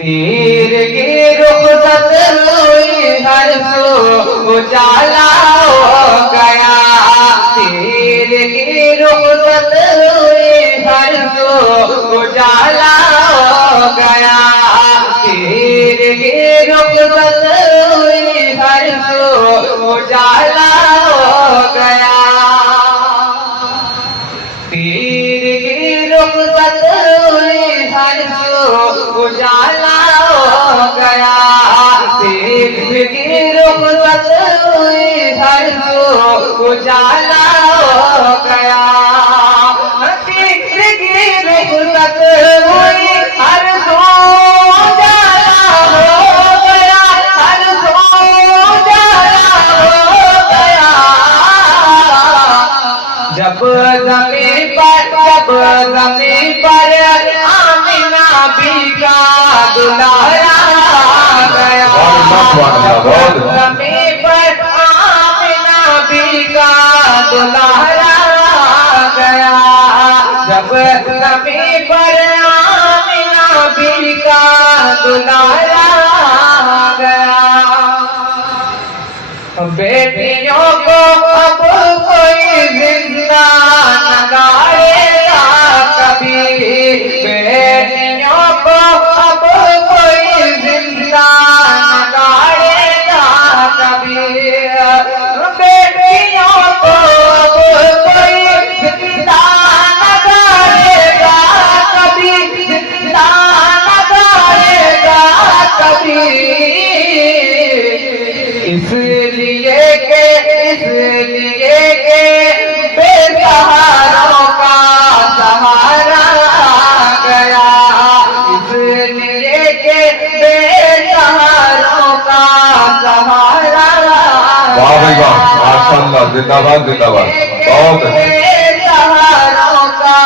پیر کی رخصت ہوئی ہر سو اجالا ہو گیا، پیر کی رخصت ہوئی ہر سو اجالا ہو گیا، پیر کی رخصت ہوئی ہر سو اجالا ہو گیا، پیر کی رخصت ہوئی ہر سو اجالا ہو گیا، پیر کی رخصت ہوئی ہر سو اجالا ہو گیا، پیر کی رخصت ہوئی ہر سو اجالا ہو گیا، ہر سو اجالا ہو گیا، جب زمین پر آمنہ بی کا دلہرا گیا، جب زمین پر آمنہ بی کا دلہرا گیا، جب زمین پر آمنہ بی کا دلہرا گیا، بیٹیوں کو اب کوئی زندہ نہ گاڑے گا کبھی، بیٹیوں کو اب کوئی زندہ نہ گاڑے گا کبھی، بیٹیوں کو اب کوئی زندہ نہ گاڑے گا کبھی، زندہ نہ گاڑے گا کبھی، اس لیے کہ بے سہاروں کا سہارا گیا، اس لیے کہ بے سہاروں کا سہارا واہ بھائی واہ، ماشاءاللہ، زندہ باد زندہ باد، بہت اچھا، بے سہاروں کا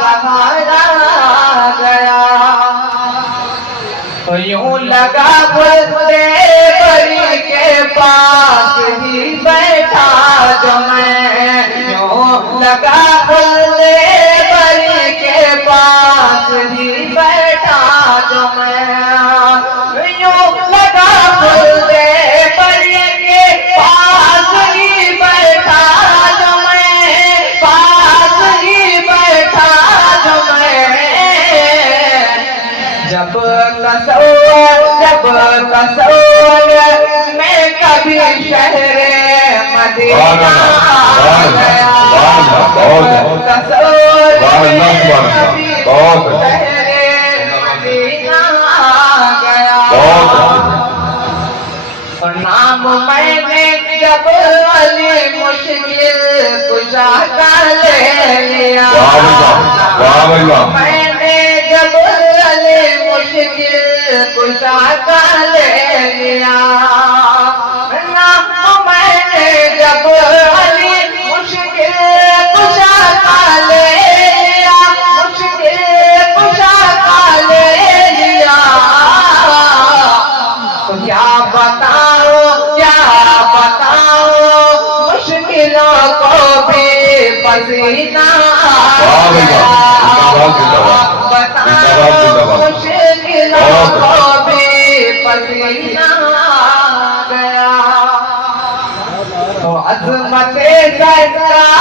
سہارا گیا، یوں لگا بلے بری کے پاس ہی بیٹھا جو میں، یوں لگا بلے بری کے پاس ہی بیٹھا جو میں، یوں لگا بلے بری کے پاس ہی بیٹھا جو میں، پاس ہی بیٹھا جو میں، جب تصور میں کبھی شہر مدینہ گیا، تصور میں کبھی شہر مدینہ گیا، نام میں نے جب علی مشکل کشا کا لے لیا، میں نے جب علی مشکل کشا کا لے لیا، نام میں نے جب علی مشکل کشا کا لے لیا، مشکل کشا کا لے لیا، تو کیا بتاؤ مشکلوں کو بھی پسینہ بتاؤ مشکلوں کو بھی پسینہ گیا، تو عظمت سرکار